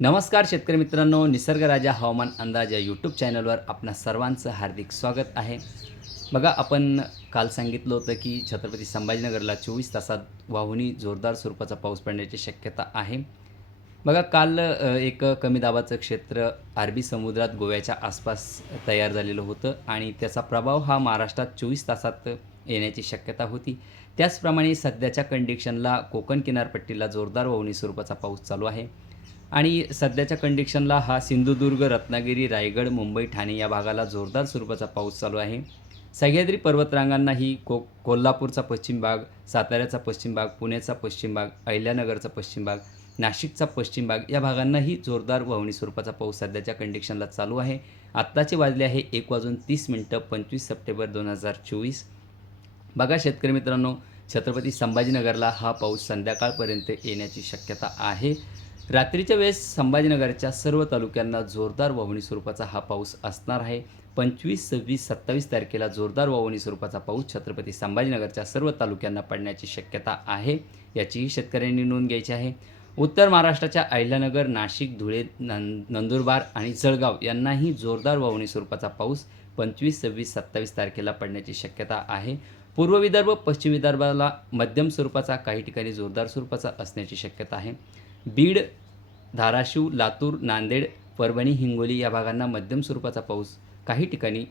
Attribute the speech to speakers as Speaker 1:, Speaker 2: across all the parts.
Speaker 1: नमस्कार शेतकरी मित्रांनो निसर्गराजा हवामान अंदाज या यूट्यूब चॅनलवर आपणा सर्वांचं हार्दिक स्वागत आहे. बघा आपण काल सांगितलं होतं की छत्रपती संभाजीनगरला चोवीस तासात वाहुनी जोरदार स्वरूपाचा पाऊस पडण्याची शक्यता आहे. बघा काल एक कमी दाबाचं क्षेत्र अरबी समुद्रात गोव्याच्या आसपास तयार झालेलं होतं आणि त्याचा प्रभाव हा महाराष्ट्रात चोवीस तासात येण्याची शक्यता होती. त्याचप्रमाणे सध्याच्या कंडिशनला कोकण किनारपट्टीला जोरदार वाहुनी स्वरूपाचा पाऊस चालू आहे. आणि सध्याच्या कंडिशनला हा सिंधुदुर्ग रत्नागिरी रायगड मुंबई ठाणे या भागाला जोरदार स्वरूपाचा पाऊस चालू आहे. सह्याद्री पर्वतरांगांनाही को कोल्हापूरचा पश्चिम भाग साताऱ्याचा पश्चिम भाग पुण्याचा पश्चिम भाग अहिल्यानगरचा पश्चिम भाग नाशिकचा पश्चिम भाग या भागांनाही जोरदार वाहुणी स्वरूपाचा पाऊस सध्याच्या कंडिशनला चालू आहे. आत्ताचे वाजले आहे एक वाजून तीस मिनटं पंचवीस सप्टेंबर दोन हजार चोवीस. बघा शेतकरी मित्रांनो छत्रपती संभाजीनगरला हा पाऊस संध्याकाळपर्यंत येण्याची शक्यता आहे. रात्रीच्या वेळेस संभाजीनगरच्या सर्व तालुक्यांना जोरदार वाहुणी स्वरूपाचा हा पाऊस असणार आहे. पंचवीस सव्वीस सत्तावीस तारखेला जोरदार वाहुणी स्वरूपाचा पाऊस छत्रपती संभाजीनगरच्या सर्व तालुक्यांना पडण्याची शक्यता आहे याचीही शेतकऱ्यांनी नोंद घ्यायची आहे. उत्तर महाराष्ट्राच्या अहिल्यानगर नाशिक धुळे नं नंदुरबार आणि जळगाव यांनाही जोरदार वाहुणी स्वरूपाचा पाऊस पंचवीस सव्वीस सत्तावीस तारखेला पडण्याची शक्यता आहे. पूर्व विदर्भ पश्चिम विदर्भाला मध्यम स्वरूपाचा काही ठिकाणी जोरदार स्वरूपाचा असण्याची शक्यता आहे. बीड धाराशिव लातूर नांदेड परभणी हिंगोली या भागांना मध्यम स्वरूपाचा पाऊस काही ठिकाणी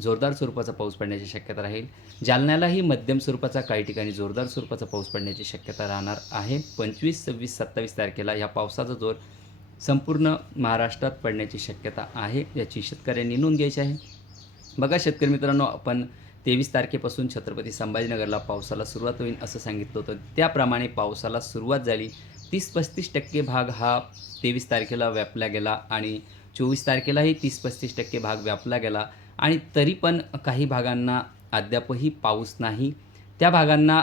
Speaker 1: जोरदार स्वरूपाचा पाऊस पडण्याची शक्यता राहील. जालन्यालाही मध्यम स्वरूपाचा काही ठिकाणी जोरदार स्वरूपाचा पाऊस पडण्याची शक्यता राहणार आहे. पंचवीस सव्वीस सत्तावीस तारखेला या पावसाचा जोर संपूर्ण महाराष्ट्रात पडण्याची शक्यता आहे याची शेतकऱ्यांनी नोंद घ्यायची आहे. बघा शेतकरी मित्रांनो आपण तेवीस तारखेपासून छत्रपती संभाजीनगरला पावसाला सुरुवात होईल असं सांगितलं होतं. त्याप्रमाणे पावसाला सुरुवात झाली. तीस पस्तीस टक्के भाग हा तेवीस तारखेला व्यापला गेला आणि चोवीस तारखेलाही तीस पस्तीस टक्के भाग व्यापला गेला. आणि तरी पण काही भागांना अद्यापही पाऊस नाही. त्या भागांना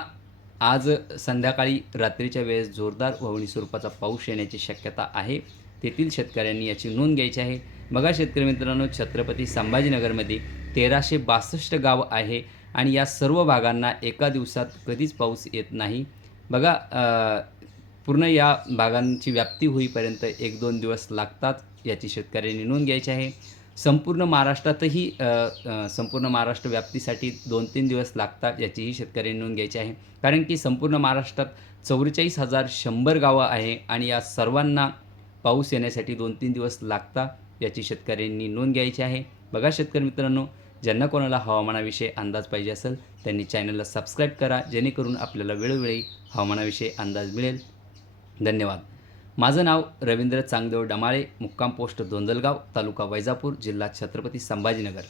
Speaker 1: आज संध्याकाळी रात्रीच्या वेळेस जोरदार वहणी स्वरूपाचा पाऊस येण्याची शक्यता आहे. तेथील शेतकऱ्यांनी याची नोंद घ्यायची आहे. बघा शेतकरी मित्रांनो छत्रपती संभाजीनगरमध्ये तेराशे बासष्ट गाव आहे आणि या सर्व भागांना एका दिवसात कधीच पाऊस येत नाही. बघा पूर्ण या बागांची व्याप्ती होईपर्यंत एक दोन दिवस लागतात याची शेतकऱ्यांनी नोंद घ्यायची आहे. संपूर्ण महाराष्ट्रातही संपूर्ण महाराष्ट्र व्याप्तीसाठी दोन तीन दिवस लागतात याचीही शेतकऱ्यांनी नोंद घ्यायची आहे. कारण की संपूर्ण महाराष्ट्रात चौवेचाळीस हजार शंभर गावं आहे आणि या सर्वांना पाऊस येण्यासाठी दोन तीन दिवस लागतात याची शेतकऱ्यांनी नोंद घ्यायची आहे. बघा शेतकरी मित्रांनो ज्यांना कोणाला हवामानाविषयी अंदाज पाहिजे असेल त्यांनी चॅनलला सबस्क्राईब करा जेणेकरून आपल्याला वेळोवेळी हवामानाविषयी अंदाज मिळेल. धन्यवाद. माझं नाव रवींद्र चांगदेव डमाळे मुक्काम पोस्ट दोंदलगाव तालुका वैजापूर जिल्हा छत्रपती संभाजीनगर.